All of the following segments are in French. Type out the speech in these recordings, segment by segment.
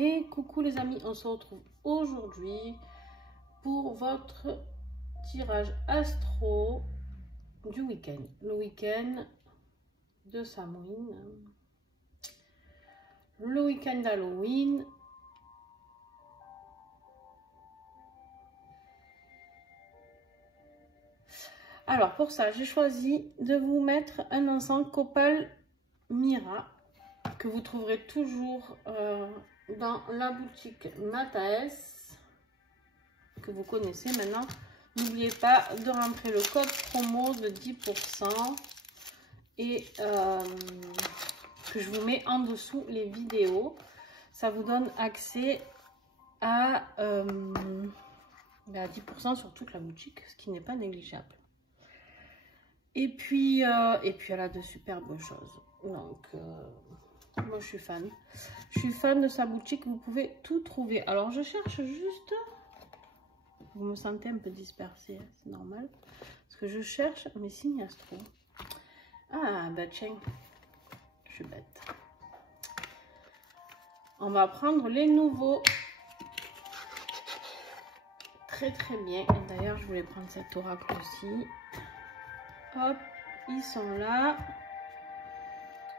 Et coucou les amis, on se retrouve aujourd'hui pour votre tirage astro du week-end. Le week-end de Samhain, le week-end d'Halloween. Alors pour ça, j'ai choisi de vous mettre un encens Copal Mira que vous trouverez toujours dans la boutique Nataes, que vous connaissez maintenant. N'oubliez pas de rentrer le code promo de 10% et que je vous mets en dessous les vidéos. Ça vous donne accès à 10% sur toute la boutique, ce qui n'est pas négligeable. Et puis elle a de superbes choses. Donc, moi, je suis fan. Je suis fan de sa boutique. Vous pouvez tout trouver. Alors, je cherche juste... Vous me sentez un peu dispersée, hein, c'est normal. Parce que je cherche mes signes astro. Ah, bah tiens, je suis bête. On va prendre les nouveaux. Très, très bien. Et d'ailleurs, je voulais prendre cet oracle aussi. Hop, ils sont là.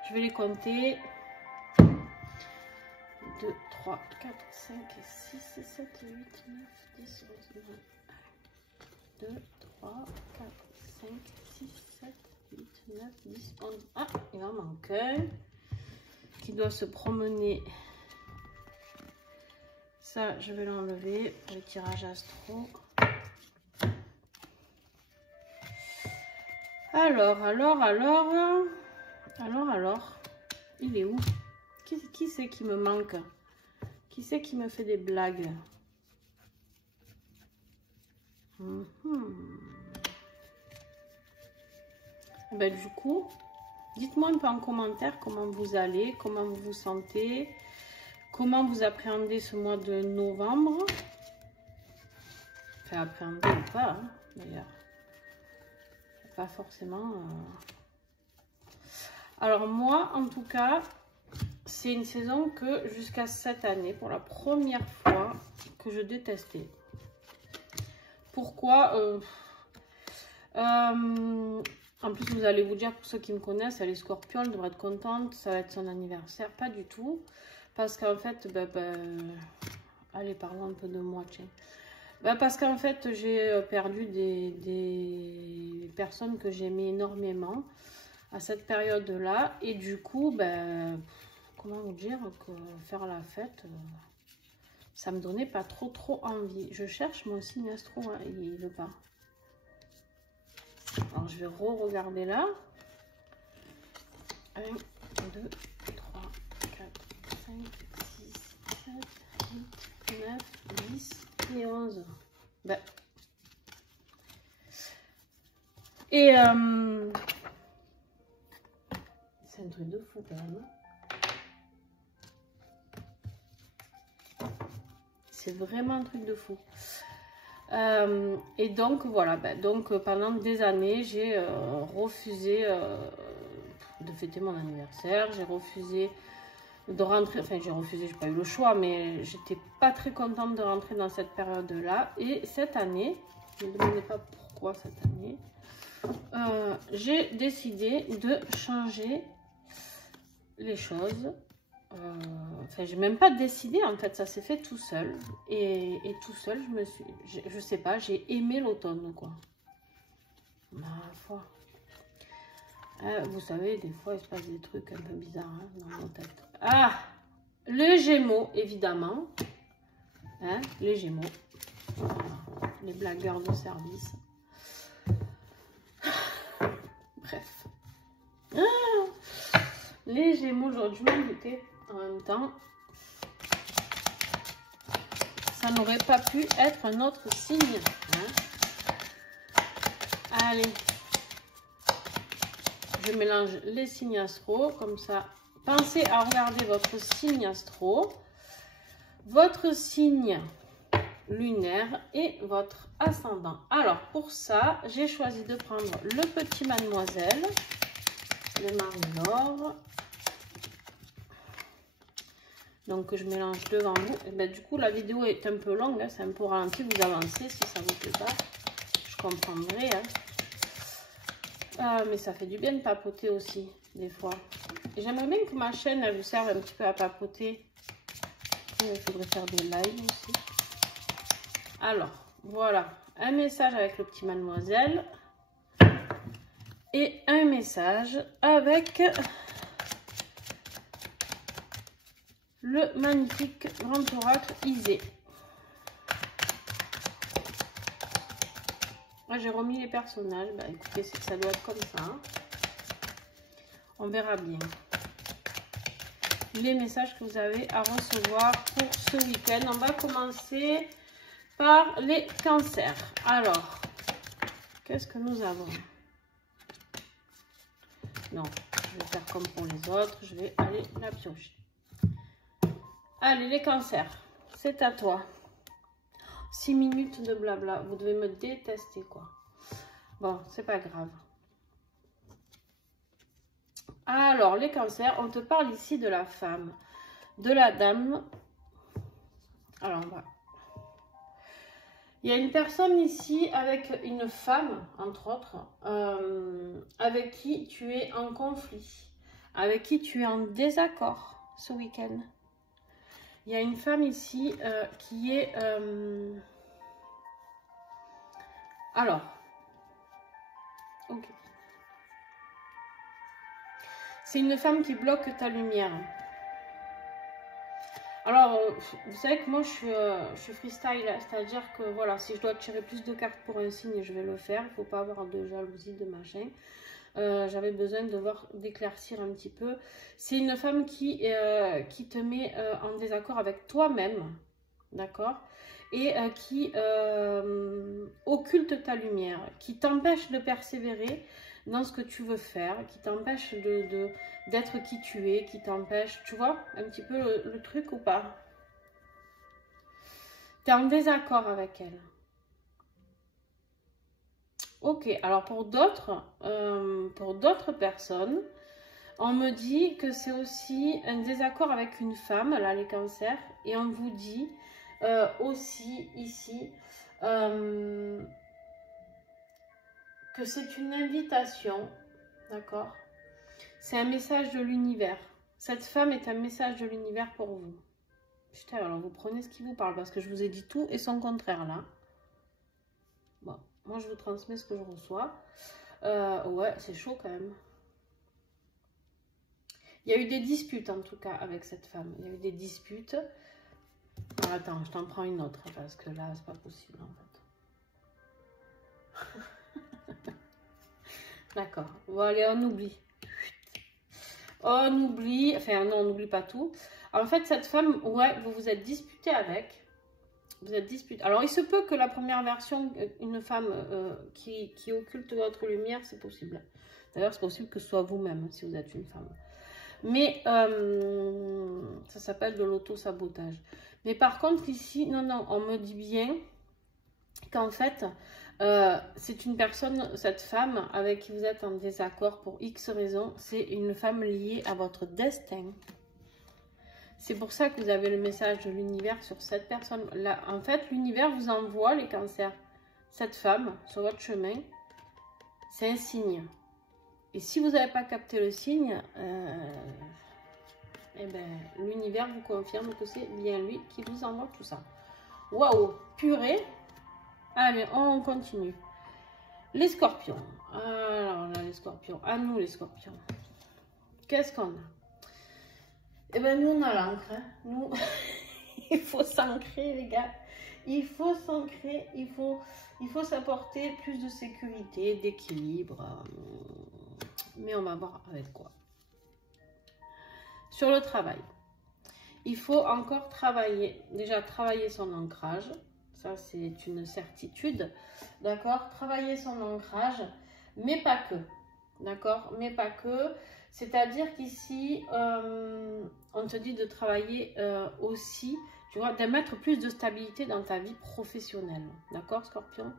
Je vais les compter. 2, 3, 4, 5, 6, 7, 8, 9, 10, 11, 12, 2, 3, 4, 5, 6, 7, 8, 9, 10, 11. Ah, il en manque un qui doit se promener. Ça, je vais l'enlever pour le tirage astro. Alors, il est où? Qui c'est qui me manque? Qui c'est qui me fait des blagues? Ben, du coup, dites-moi un peu en commentaire comment vous allez, comment vous vous sentez, comment vous appréhendez ce mois de novembre. Enfin, appréhender ou pas, hein, d'ailleurs. Pas forcément. Alors moi, en tout cas, c'est une saison que jusqu'à cette année, pour la première fois, que je détestais. Pourquoi en plus, vous allez vous dire, pour ceux qui me connaissent, elle est scorpion, elle devrait être contente, ça va être son anniversaire. Pas du tout. Parce qu'en fait, allez, parlons un peu de moi, tiens. Parce qu'en fait, j'ai perdu des personnes que j'aimais énormément à cette période-là. Et du coup, comment vous dire que faire la fête, ça me donnait pas trop envie. Je cherche mon signe astro, hein, il veut pas. Alors, je vais re-regarder là. 1, 2, 3, 4, 5, 6, 7, 8, 9, 10 et 11. Et c'est un truc de fou quand même. C'est vraiment un truc de fou. Et donc voilà, donc pendant des années, j'ai refusé de fêter mon anniversaire. J'ai refusé de rentrer, enfin j'ai refusé, j'ai pas eu le choix, mais j'étais pas très contente de rentrer dans cette période-là. Et cette année, ne me demandez pas pourquoi cette année, j'ai décidé de changer les choses. Enfin, j'ai même pas décidé, en fait, ça s'est fait tout seul. Et tout seul, je sais pas, j'ai aimé l'automne, quoi. Ma foi. Vous savez, des fois, il se passe des trucs un peu bizarres, hein, dans nos têtes. Ah, les Gémeaux, évidemment. Hein, les Gémeaux. Voilà. Les blagueurs de service. Bref. Les Gémeaux, aujourd'hui, écoutez, en même temps, ça n'aurait pas pu être un autre signe. Hein. Allez. Je mélange les signes astro, comme ça. Pensez à regarder votre signe astro, votre signe lunaire et votre ascendant. Alors, pour ça, j'ai choisi de prendre le petit Mademoiselle, le Marie-Laure, Donc je mélange devant vous. Et ben, du coup la vidéo est un peu longue, hein, c'est un peu ralenti, vous avancez si ça vous plaît pas. Je comprendrai. Hein. Mais ça fait du bien de papoter aussi, des fois. J'aimerais bien que ma chaîne elle vous serve un petit peu à papoter. Il faudrait faire des lives aussi. Alors, voilà. Un message avec le petit mademoiselle. Et un message avec le magnifique grand oracle Isée. J'ai remis les personnages. Bah, écoutez, ça doit être comme ça. Hein. On verra bien les messages que vous avez à recevoir pour ce week-end. On va commencer par les cancers. Alors, qu'est-ce que nous avons? Non, je vais faire comme pour les autres. Je vais aller la piocher. Allez, les cancers, c'est à toi. 6 minutes de blabla. Vous devez me détester, quoi. Bon, c'est pas grave. Alors, les cancers, on te parle ici de la femme, de la dame. Alors, on va... Il y a une personne ici avec une femme, entre autres, avec qui tu es en conflit, avec qui tu es en désaccord ce week-end. Il y a une femme ici qui est... Alors, ok. C'est une femme qui bloque ta lumière. Alors, vous savez que moi, je suis freestyle, c'est-à-dire que, voilà, si je dois tirer plus de cartes pour un signe, je vais le faire. Il ne faut pas avoir de jalousie, de machin. J'avais besoin d'éclaircir un petit peu. C'est une femme qui te met en désaccord avec toi-même, d'accord? Et qui occulte ta lumière, qui t'empêche de persévérer dans ce que tu veux faire, qui t'empêche d'être qui tu es, qui t'empêche, tu vois, un petit peu le truc ou pas? Tu es en désaccord avec elle. Ok, alors pour d'autres personnes, on me dit que c'est aussi un désaccord avec une femme, là les cancers, et on vous dit aussi ici que c'est une invitation, d'accord? C'est un message de l'univers. Cette femme est un message de l'univers pour vous. Putain, alors vous prenez ce qui vous parle, parce que je vous ai dit tout et son contraire là. Bon, moi je vous transmets ce que je reçois. Ouais, c'est chaud quand même. Il y a eu des disputes en tout cas avec cette femme. Il y a eu des disputes. Alors, attends, je t'en prends une autre, parce que là, c'est pas possible en fait. D'accord. Bon, allez, on oublie. On oublie. Enfin, non, on n'oublie pas tout. En fait, cette femme, ouais, vous vous êtes disputé avec. Vous êtes disputé. Alors, il se peut que la première version, une femme qui occulte votre lumière, c'est possible. D'ailleurs, c'est possible que ce soit vous-même, si vous êtes une femme. Mais ça s'appelle de l'auto-sabotage. Mais par contre, ici, non, non, on me dit bien qu'en fait, c'est une personne, cette femme avec qui vous êtes en désaccord pour X raisons, c'est une femme liée à votre destin. C'est pour ça que vous avez le message de l'univers sur cette personne-là. En fait, l'univers vous envoie, les cancers, cette femme sur votre chemin. C'est un signe. Et si vous n'avez pas capté le signe, eh ben, l'univers vous confirme que c'est bien lui qui vous envoie tout ça. Waouh, purée. Allez, on continue. Les scorpions. Alors là, les scorpions. À nous, les scorpions. Qu'est-ce qu'on a? Eh ben, nous, on a l'encre. Hein. Nous, il faut s'ancrer, les gars. Il faut s'ancrer. Il faut s'apporter plus de sécurité, d'équilibre. Mais on va voir avec quoi. Sur le travail. Il faut encore travailler. Déjà, travailler son ancrage. Ça, c'est une certitude. D'accord? Travailler son ancrage. Mais pas que. D'accord? Mais pas que. C'est-à-dire qu'ici, on te dit de travailler aussi, tu vois, de mettre plus de stabilité dans ta vie professionnelle. D'accord, Scorpion?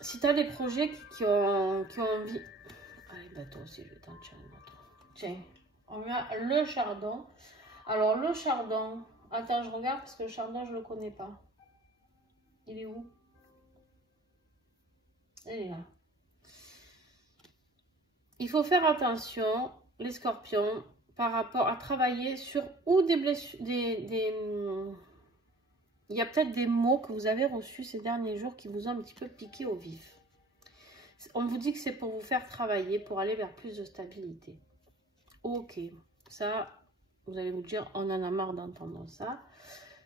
Si tu as des projets qui ont envie... Allez, bah toi aussi, je vais t'en tirer un autre. Tiens, on a le chardon. Alors, le chardon. Attends, je regarde parce que le chardon, je ne le connais pas. Il est où? Il est là. Il faut faire attention, les scorpions, par rapport à travailler sur ou des blessures, il y a peut-être des mots que vous avez reçus ces derniers jours qui vous ont un petit peu piqué au vif. On vous dit que c'est pour vous faire travailler, pour aller vers plus de stabilité. Ok, ça, vous allez vous dire, on en a marre d'entendre ça.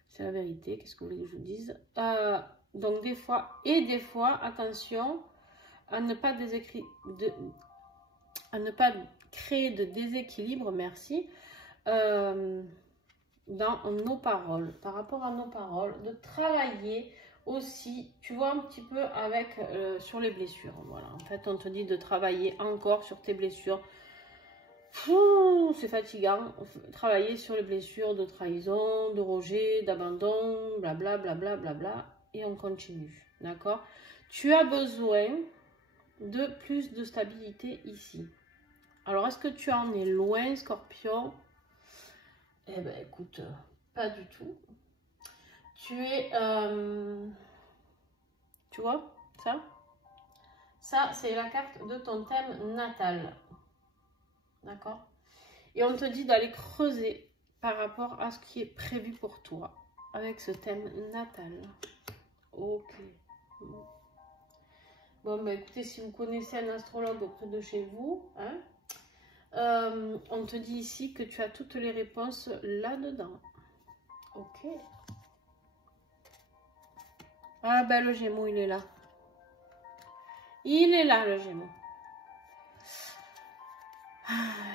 C'est la vérité, qu'est-ce que vous voulez que je vous dise? Donc des fois, attention à ne pas créer de déséquilibre, merci, dans nos paroles, par rapport à nos paroles, de travailler aussi, tu vois, un petit peu avec, sur les blessures, voilà, en fait, on te dit de travailler encore sur tes blessures, c'est fatigant, travailler sur les blessures de trahison, de rejet, d'abandon, blabla, blabla, blabla, et on continue, d'accord? Tu as besoin de plus de stabilité ici. Alors, est-ce que tu en es loin, Scorpion? Eh ben, écoute, pas du tout. Tu es... tu vois, ça? Ça, c'est la carte de ton thème natal. D'accord? Et on te dit d'aller creuser par rapport à ce qui est prévu pour toi avec ce thème natal. Ok. Bon, bah écoutez, si vous connaissez un astrologue auprès de chez vous, hein, on te dit ici que tu as toutes les réponses là-dedans. Ok. Ah ben le Gémeaux, il est là. Il est là, le Gémeaux.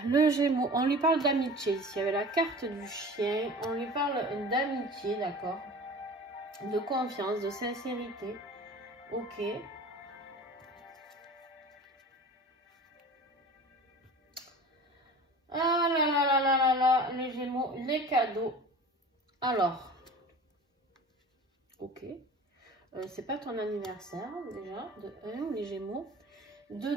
Le Gémeaux, on lui parle d'amitié ici. Il y avait la carte du chien. On lui parle d'amitié, d'accord? De confiance, de sincérité. Ok. Ah là là là là là là, les Gémeaux, les cadeaux. Alors, ok. C'est pas ton anniversaire, déjà, de 1, les Gémeaux. De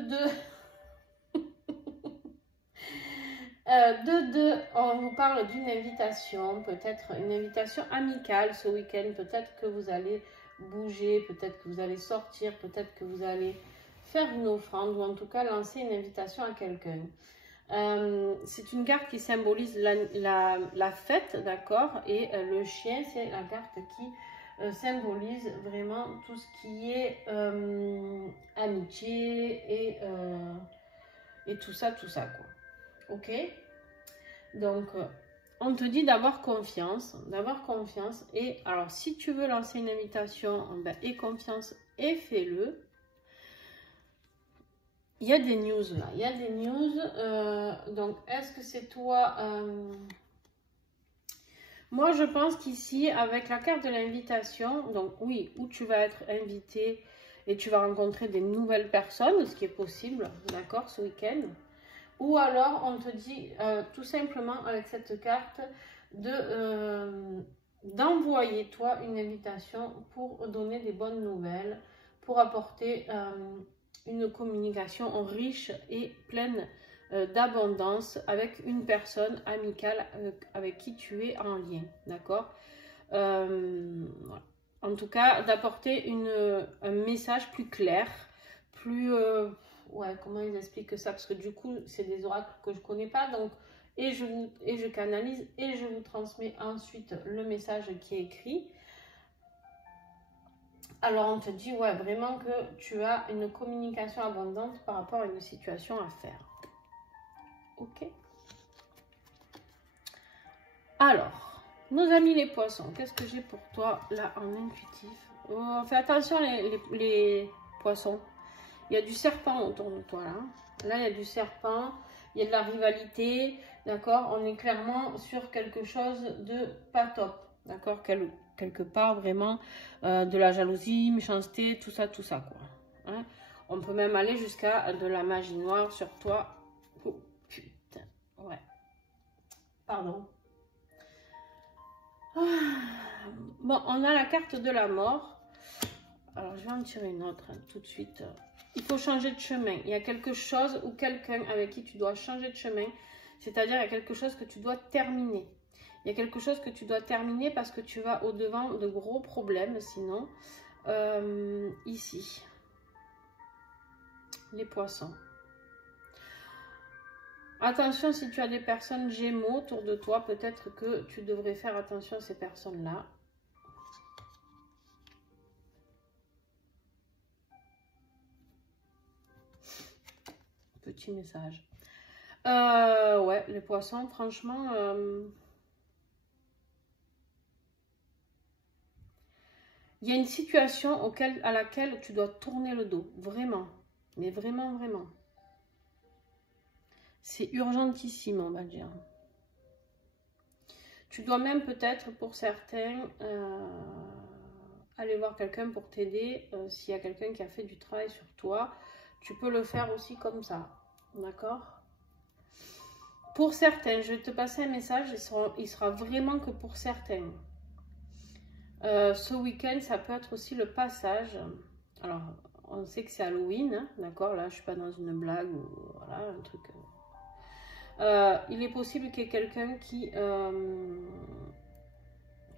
2, on vous parle d'une invitation, peut-être une invitation amicale ce week-end. Peut-être que vous allez bouger, peut-être que vous allez sortir, peut-être que vous allez faire une offrande ou en tout cas lancer une invitation à quelqu'un. C'est une carte qui symbolise la fête, d'accord? Et le chien, c'est la carte qui symbolise vraiment tout ce qui est amitié et tout ça, quoi. Ok? Donc, on te dit d'avoir confiance, Et alors, si tu veux lancer une invitation, ben, aie confiance et fais-le. Il y a des news là, il y a des news. Donc, est-ce que c'est toi? Moi, je pense qu'ici, avec la carte de l'invitation, donc oui, où tu vas être invité et tu vas rencontrer des nouvelles personnes, ce qui est possible, d'accord, ce week-end. Ou alors, on te dit tout simplement avec cette carte d'envoyer toi une invitation pour donner des bonnes nouvelles, pour apporter une communication riche et pleine d'abondance avec une personne amicale avec qui tu es en lien, d'accord? Voilà. En tout cas, d'apporter un message plus clair, plus... ouais, comment ils expliquent ça? Parce que du coup, c'est des oracles que je ne connais pas, donc... Et je canalise et je vous transmets ensuite le message qui est écrit. Alors, on te dit, ouais, vraiment que tu as une communication abondante par rapport à une situation à faire. Ok. Alors, nos amis les poissons, qu'est-ce que j'ai pour toi là en intuitif? Oh, fais attention les poissons. Il y a du serpent autour de toi là. Là, il y a du serpent, il y a de la rivalité, d'accord? On est clairement sur quelque chose de pas top, d'accord? Quelque part vraiment de la jalousie, méchanceté, tout ça quoi. Hein? On peut même aller jusqu'à de la magie noire sur toi. Oh, putain, ouais. Pardon. Bon, on a la carte de la mort. Alors, je vais en tirer une autre tout de suite. Il faut changer de chemin. Il y a quelque chose ou quelqu'un avec qui tu dois changer de chemin. C'est-à-dire, il y a quelque chose que tu dois terminer. Il y a quelque chose que tu dois terminer parce que tu vas au-devant de gros problèmes sinon. Ici, les poissons. Attention, si tu as des personnes Gémeaux autour de toi, peut-être que tu devrais faire attention à ces personnes-là. Petit message. Ouais, les poissons, franchement... il y a une situation à laquelle tu dois tourner le dos. Vraiment. Mais vraiment, vraiment. C'est urgentissime, on va dire. Tu dois même peut-être, pour certains, aller voir quelqu'un pour t'aider. S'il y a quelqu'un qui a fait du travail sur toi, tu peux le faire aussi comme ça. D'accord? Pour certains, je vais te passer un message. Il sera vraiment que pour certains. Ce week-end, ça peut être aussi le passage. Alors, on sait que c'est Halloween, hein, d'accord? Là, je suis pas dans une blague ou voilà, un truc. Il est possible qu'il y ait quelqu'un qui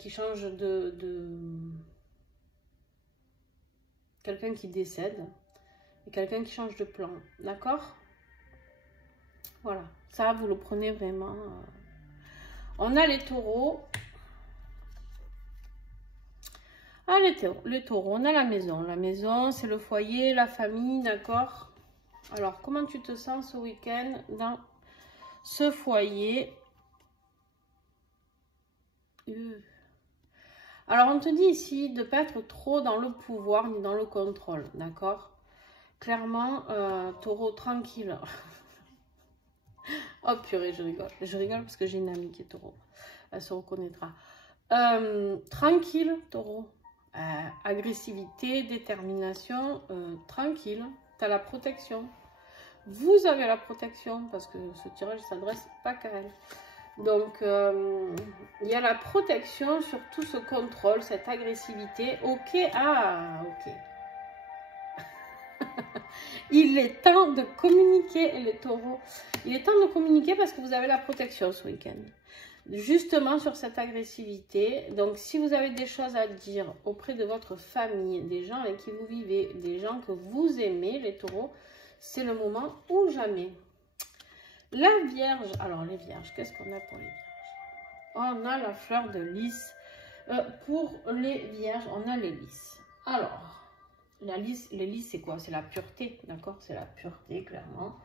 change quelqu'un qui décède et quelqu'un qui change de plan, d'accord? Voilà, ça, vous le prenez vraiment. On a les taureaux. Ah, les taureaux, on a la maison. La maison, c'est le foyer, la famille, d'accord? Alors, comment tu te sens ce week-end dans ce foyer? Alors, on te dit ici de ne pas être trop dans le pouvoir ni dans le contrôle, d'accord? Clairement, taureau, tranquille. Oh purée, je rigole. Je rigole parce que j'ai une amie qui est taureau. Elle se reconnaîtra. Tranquille, taureau. Agressivité, détermination, tranquille, tu as la protection. Vous avez la protection parce que ce tirage ne s'adresse pas qu'à elle. Donc, il y a la protection sur tout ce contrôle, cette agressivité. Ok, ok. Il est temps de communiquer, les taureaux. Il est temps de communiquer parce que vous avez la protection ce week-end. Justement sur cette agressivité. Donc, si vous avez des choses à dire auprès de votre famille, des gens avec qui vous vivez, des gens que vous aimez, les taureaux, c'est le moment ou jamais. La Vierge, alors les Vierges, qu'est-ce qu'on a pour les Vierges? On a la fleur de lys. Pour les Vierges, on a les lys. Alors, les lys, c'est quoi? C'est la pureté, d'accord? C'est la pureté, clairement.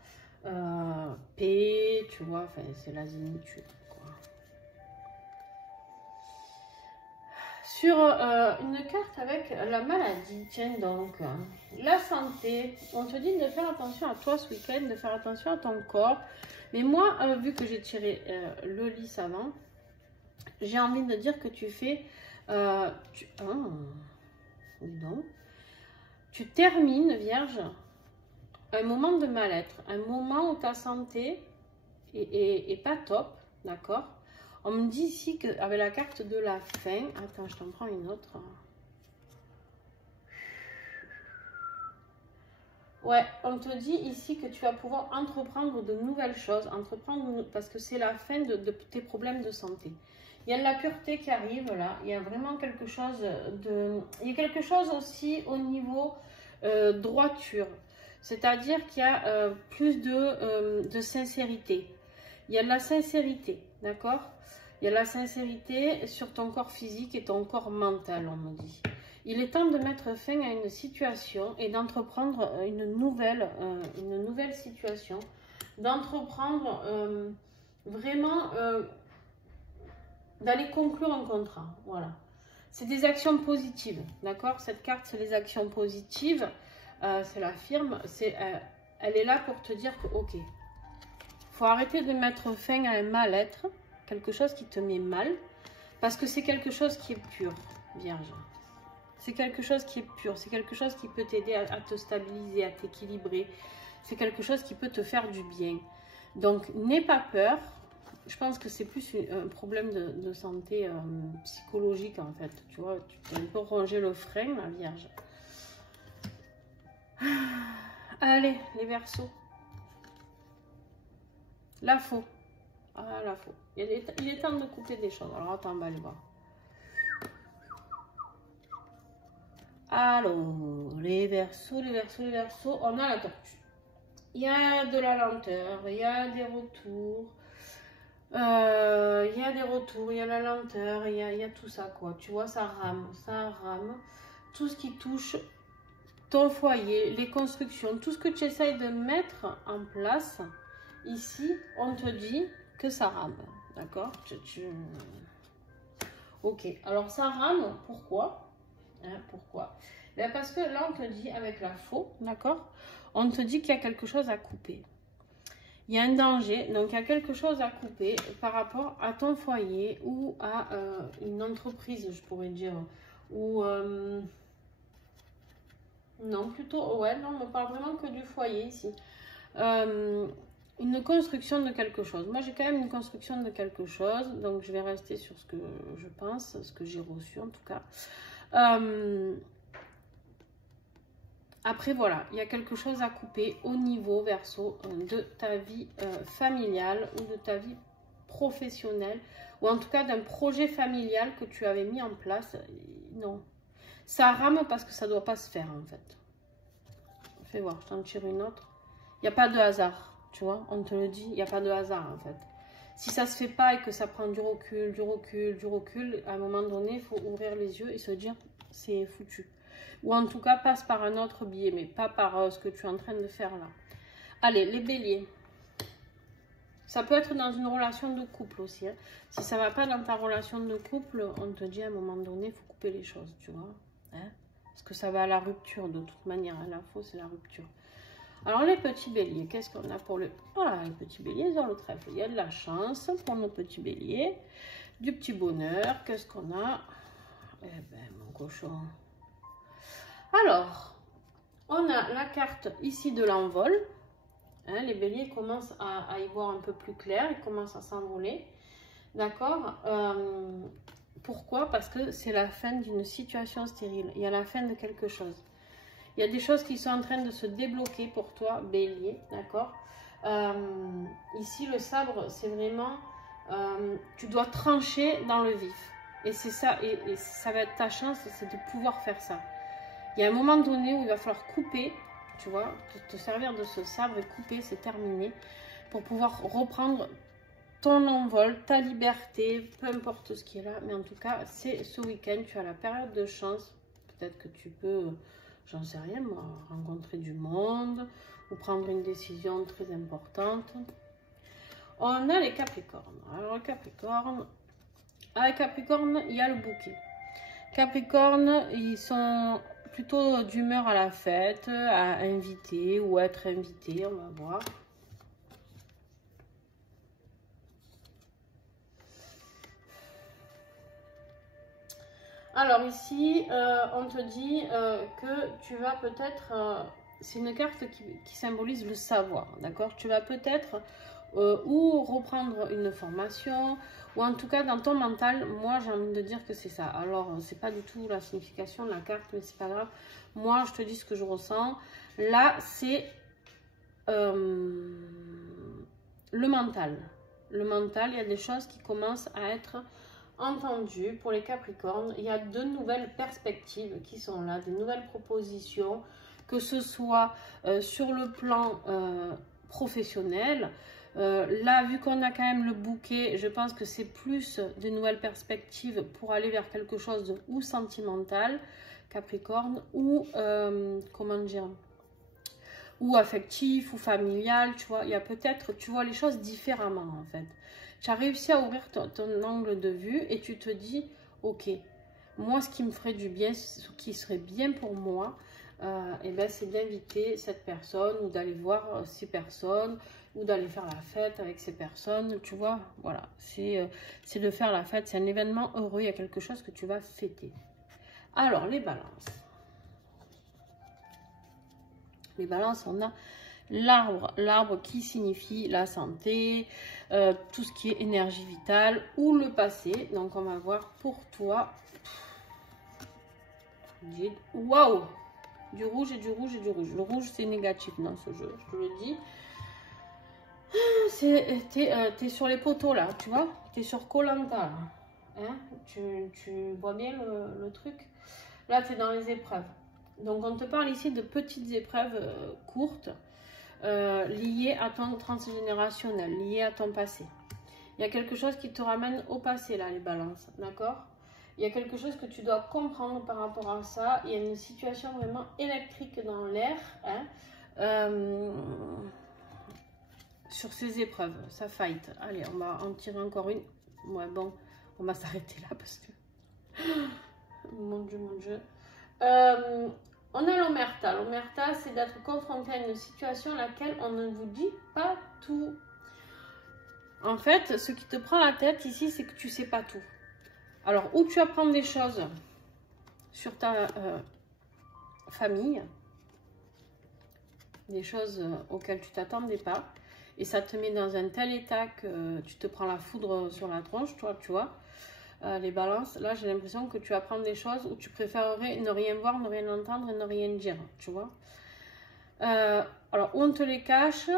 Paix, tu vois, enfin, c'est la zénitude. Sur une carte avec la maladie, tiens donc, la santé, on te dit de faire attention à toi ce week-end, de faire attention à ton corps. Mais moi, vu que j'ai tiré le lys avant, j'ai envie de dire que tu fais, dis donc, tu termines, Vierge, un moment de mal-être, un moment où ta santé est pas top, d'accord? On me dit ici qu'avec la carte de la fin, attends, je t'en prends une autre. Ouais, on te dit ici que tu vas pouvoir entreprendre de nouvelles choses, parce que c'est la fin de tes problèmes de santé. Il y a de la pureté qui arrive là, il y a vraiment quelque chose il y a quelque chose aussi au niveau droiture, c'est-à-dire qu'il y a plus de sincérité. Il y a de la sincérité, d'accord? Il y a de la sincérité sur ton corps physique et ton corps mental, on me dit. Il est temps de mettre fin à une situation et d'entreprendre une nouvelle situation. D'entreprendre vraiment d'aller conclure un contrat. Voilà. C'est des actions positives, d'accord? Cette carte, c'est les actions positives. C'est la firme. Elle est là pour te dire que, ok, faut arrêter de mettre fin à un mal-être, quelque chose qui te met mal, parce que c'est quelque chose qui est pur, Vierge. C'est quelque chose qui est pur, c'est quelque chose qui peut t'aider à te stabiliser, à t'équilibrer. C'est quelque chose qui peut te faire du bien. Donc, n'aie pas peur. Je pense que c'est plus un problème de santé psychologique, en fait. Tu vois, tu peux un peu ronger le frein, ma Vierge. Allez, les Verseaux. La faux. Ah, la faux. Il est temps de couper des choses. Alors, attends, on va aller voir. Alors, les Verseaux, les Verseaux, les Verseaux. On a la tortue. Il y a de la lenteur, il y a des retours. Il y a des retours, il y a la lenteur, il y a tout ça, quoi. Tu vois, ça rame, ça rame. Tout ce qui touche ton foyer, les constructions, tout ce que tu essayes de mettre en place, ici, on te dit que ça rame. D'accord? Ok, alors ça rame, pourquoi? Hein, pourquoi? Ben parce que là, on te dit avec la faux, d'accord? On te dit qu'il y a quelque chose à couper. Il y a un danger, donc il y a quelque chose à couper par rapport à ton foyer ou à une entreprise, je pourrais dire. Ou... non, plutôt... Ouais, non, on ne parle vraiment que du foyer ici. Une construction de quelque chose. Moi, j'ai quand même une construction de quelque chose, donc je vais rester sur ce que je pense, ce que j'ai reçu en tout cas. Après, voilà, il y a quelque chose à couper au niveau Verseau de ta vie familiale ou de ta vie professionnelle ou en tout cas d'un projet familial que tu avais mis en place. Non, ça rame parce que ça ne doit pas se faire en fait. Fais voir, je t'en tire une autre. Il n'y a pas de hasard, tu vois, on te le dit, il n'y a pas de hasard en fait. Si ça ne se fait pas et que ça prend du recul, à un moment donné, il faut ouvrir les yeux et se dire c'est foutu. Ou en tout cas, passe par un autre biais, mais pas par ce que tu es en train de faire là. Allez, les béliers. Ça peut être dans une relation de couple aussi. Hein. Si ça ne va pas dans ta relation de couple, on te dit à un moment donné, il faut couper les choses, tu vois. Hein, parce que ça va à la rupture de toute manière. Hein. L'info, c'est la rupture. Alors, les petits béliers, qu'est-ce qu'on a pour le... Voilà, les petits béliers dans le trèfle. Il y a de la chance pour nos petits béliers. Du petit bonheur. Qu'est-ce qu'on a? Eh ben, mon cochon... Alors, on a la carte ici de l'envol. Hein, les béliers commencent à y voir un peu plus clair. Ils commencent à s'envoler. D'accord? Pourquoi? Parce que c'est la fin d'une situation stérile. Il y a la fin de quelque chose. Il y a des choses qui sont en train de se débloquer pour toi, bélier. D'accord? Ici, le sabre, c'est vraiment... tu dois trancher dans le vif. Et c'est ça, et ça va être ta chance, c'est de pouvoir faire ça. Il y a un moment donné où il va falloir couper, tu vois, te servir de ce sabre et couper, c'est terminé, pour pouvoir reprendre ton envol, ta liberté, peu importe ce qui est là. Mais en tout cas, c'est ce week-end, tu as la période de chance. Peut-être que tu peux, j'en sais rien moi, rencontrer du monde ou prendre une décision très importante. On a les Capricornes. Alors, les Capricornes, avec Capricorne, il y a le bouquet. Capricorne, ils sont plutôt d'humeur à la fête, à inviter ou à être invité, on va voir. Alors ici, on te dit que tu vas peut-être, c'est une carte qui symbolise le savoir, d'accord? Tu vas peut-être ou reprendre une formation, ou en tout cas dans ton mental, moi j'ai envie de dire que c'est ça. Alors c'est pas du tout la signification de la carte, mais c'est pas grave. Moi je te dis ce que je ressens. Là c'est le mental. Le mental, il y a des choses qui commencent à être entendues pour les Capricornes. Il y a de nouvelles perspectives qui sont là, des nouvelles propositions, que ce soit sur le plan professionnel. Là, vu qu'on a quand même le bouquet, je pense que c'est plus des nouvelles perspectives pour aller vers quelque chose de ou sentimental, Capricorne, ou comment dire, ou affectif, ou familial, tu vois. Il y a peut-être, tu vois les choses différemment en fait. Tu as réussi à ouvrir ton angle de vue et tu te dis, ok, moi ce qui me ferait du bien, ce qui serait bien pour moi, et ben, c'est d'inviter cette personne ou d'aller voir ces personnes ou d'aller faire la fête avec ces personnes, tu vois, voilà, c'est de faire la fête, c'est un événement heureux, il y a quelque chose que tu vas fêter. Alors, les balances. Les balances, on a l'arbre qui signifie la santé, tout ce qui est énergie vitale ou le passé. Donc, on va voir pour toi. Waouh! Du rouge et du rouge et du rouge. Le rouge, c'est négatif dans ce jeu, je te le dis. T'es sur les poteaux là, tu vois. T'es sur koh Lanta. Hein, tu vois bien le truc. Là, tu es dans les épreuves. Donc, on te parle ici de petites épreuves courtes liées à ton transgénérationnel, liées à ton passé. Il y a quelque chose qui te ramène au passé, là, les balances. D'accord? Il y a quelque chose que tu dois comprendre par rapport à ça. Il y a une situation vraiment électrique dans l'air. Hein, sur ces épreuves, ça fight. Allez, on va en tirer encore une. Ouais, bon, on va s'arrêter là parce que... Mon Dieu, mon Dieu. On a l'omerta. L'omerta, c'est d'être confronté à une situation à laquelle on ne vous dit pas tout. En fait, ce qui te prend la tête ici, c'est que tu sais pas tout. Alors, ou tu apprends des choses sur ta famille, des choses auxquelles tu t'attendais pas, et ça te met dans un tel état que tu te prends la foudre sur la tronche, toi, tu vois. Les balances, là j'ai l'impression que tu apprends des choses où tu préférerais ne rien voir, ne rien entendre et ne rien dire, tu vois. Alors, où on te les cache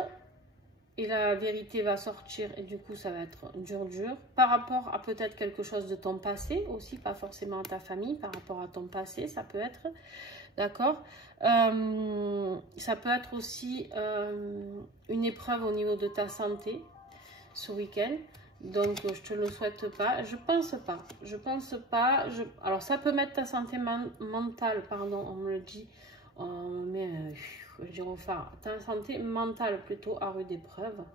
et la vérité va sortir et du coup ça va être dur par rapport à peut-être quelque chose de ton passé aussi, pas forcément à ta famille, par rapport à ton passé ça peut être, d'accord. Ça peut être aussi une épreuve au niveau de ta santé ce week-end. Donc, je te le souhaite pas. Je pense pas. Alors, ça peut mettre ta santé mentale, pardon, on me le dit. On met gyrophare. Ta santé mentale plutôt à rude épreuve.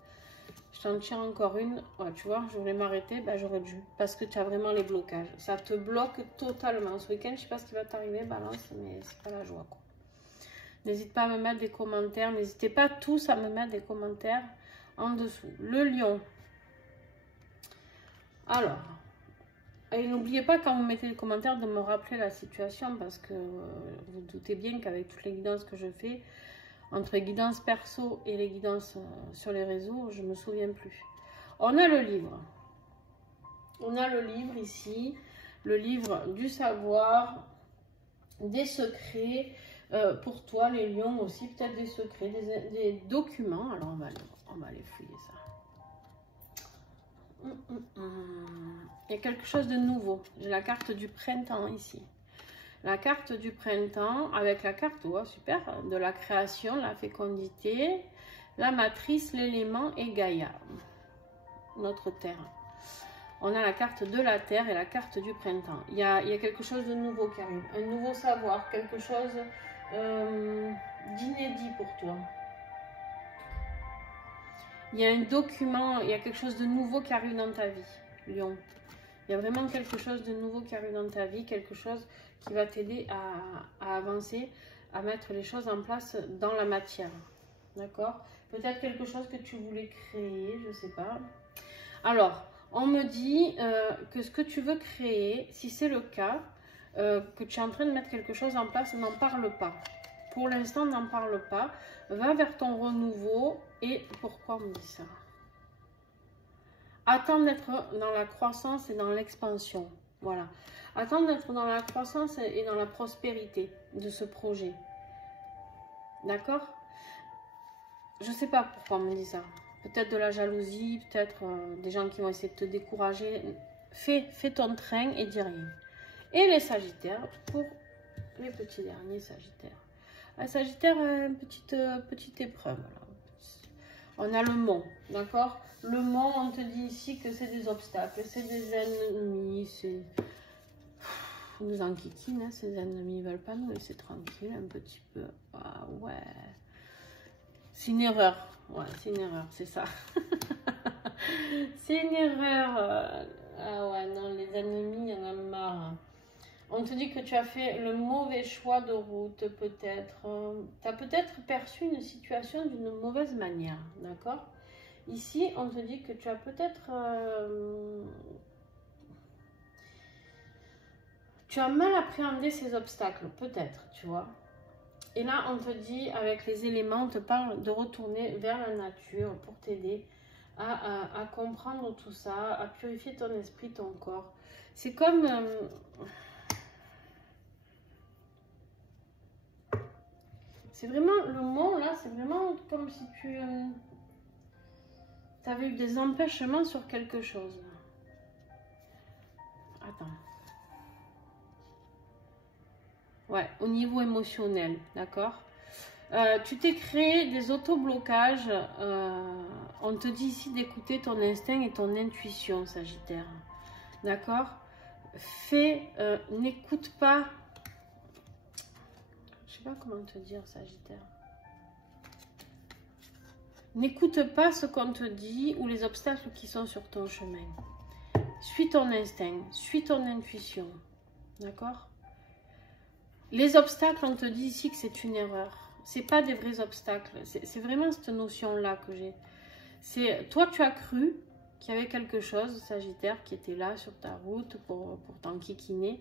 Je t'en tire encore une. Ouais, tu vois, je voulais m'arrêter. Ben, j'aurais dû. Parce que tu as vraiment les blocages. Ça te bloque totalement. Ce week-end, je sais pas ce qui va t'arriver, balance, mais c'est pas la joie, quoi. N'hésite pas à me mettre des commentaires. N'hésitez pas tous à me mettre des commentaires en dessous. Le lion. Alors, et n'oubliez pas quand vous mettez les commentaires de me rappeler la situation parce que vous doutez bien qu'avec toutes les guidances que je fais, entre les guidances perso et les guidances sur les réseaux, je ne me souviens plus. On a le livre. On a le livre ici, le livre du savoir, des secrets, pour toi les lions aussi, peut-être des secrets, des documents. Alors on va aller fouiller ça. Il y a quelque chose de nouveau. J'ai la carte du printemps ici. La carte du printemps avec la carte, oh, super, de la création, la fécondité, la matrice, l'élément et Gaïa, notre terre. On a la carte de la terre et la carte du printemps. Il y a quelque chose de nouveau qui arrive, un nouveau savoir, quelque chose d'inédit pour toi. Il y a un document, il y a quelque chose de nouveau qui arrive dans ta vie, Lion. Il y a vraiment quelque chose de nouveau qui arrive dans ta vie, quelque chose qui va t'aider à avancer, à mettre les choses en place dans la matière. D'accord? Peut-être quelque chose que tu voulais créer, je ne sais pas. Alors, on me dit que ce que tu veux créer, si c'est le cas, que tu es en train de mettre quelque chose en place, n'en parle pas. Pour l'instant, n'en parle pas. Va vers ton renouveau. Et pourquoi on me dit ça? Attends d'être dans la croissance et dans l'expansion. Voilà. Attends d'être dans la croissance et dans la prospérité de ce projet. D'accord? Je ne sais pas pourquoi on me dit ça. Peut-être de la jalousie, peut-être des gens qui vont essayer de te décourager. Fais ton train et dis rien. Et les Sagittaires, pour les petits derniers Sagittaires. Les Sagittaires, une petite épreuve. Là. On a le mont, d'accord? Le mont, on te dit ici que c'est des obstacles, c'est des ennemis, c'est... On nous enquiquine, hein, ces ennemis, ils veulent pas nous laisser tranquille un petit peu. Ah ouais. C'est une erreur. Ouais, c'est une erreur, c'est ça. C'est une erreur. Ah ouais, non, les ennemis, il y en a marre. On te dit que tu as fait le mauvais choix de route, peut-être. Tu as peut-être perçu une situation d'une mauvaise manière, d'accord? Ici, on te dit que tu as peut-être... tu as mal appréhendé ces obstacles, peut-être, tu vois. Et là, on te dit, avec les éléments, on te parle de retourner vers la nature pour t'aider à comprendre tout ça, à purifier ton esprit, ton corps. C'est comme... c'est vraiment, le mot là, c'est vraiment comme si tu... Tu avais eu des empêchements sur quelque chose. Attends. Ouais, au niveau émotionnel, d'accord. Tu t'es créé des auto-blocages. On te dit ici d'écouter ton instinct et ton intuition, Sagittaire. D'accord. N'écoute pas. Je sais pas comment te dire, Sagittaire. N'écoute pas ce qu'on te dit ou les obstacles qui sont sur ton chemin. Suis ton instinct, suis ton intuition. D'accord? Les obstacles, on te dit ici que c'est une erreur. C'est pas des vrais obstacles. C'est vraiment cette notion-là que j'ai. C'est toi, tu as cru qu'il y avait quelque chose, Sagittaire, qui était là sur ta route pour t'enquiquiner.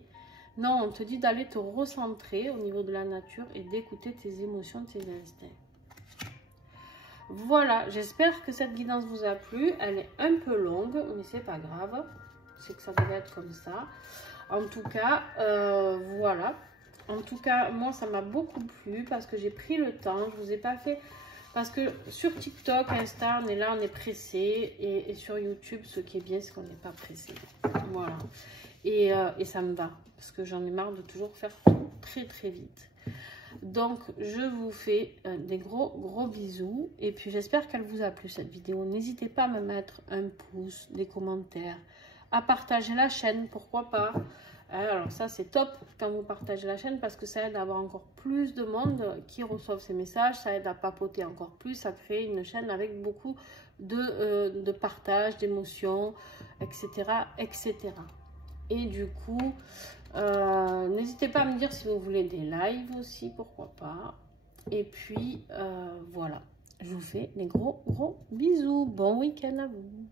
Non, on te dit d'aller te recentrer au niveau de la nature et d'écouter tes émotions, tes instincts. Voilà, j'espère que cette guidance vous a plu. Elle est un peu longue, mais c'est pas grave. C'est que ça devait être comme ça. En tout cas, voilà. En tout cas, moi, ça m'a beaucoup plu parce que j'ai pris le temps. Je vous ai pas fait... Parce que sur TikTok, Insta, on est là, on est pressé. Et sur YouTube, ce qui est bien, c'est qu'on n'est pas pressé. Voilà. Et ça me va. Parce que j'en ai marre de toujours faire tout très, très vite. Donc, je vous fais des gros bisous. Et puis, j'espère qu'elle vous a plu, cette vidéo. N'hésitez pas à me mettre un pouce, des commentaires, à partager la chaîne, pourquoi pas. Alors, ça, c'est top quand vous partagez la chaîne parce que ça aide à avoir encore plus de monde qui reçoivent ces messages. Ça aide à papoter encore plus. Ça crée une chaîne avec beaucoup de partage, d'émotions, etc., etc. Et du coup... n'hésitez pas à me dire si vous voulez des lives aussi, pourquoi pas. Et puis, voilà. Je vous fais des gros bisous. Bon week-end à vous.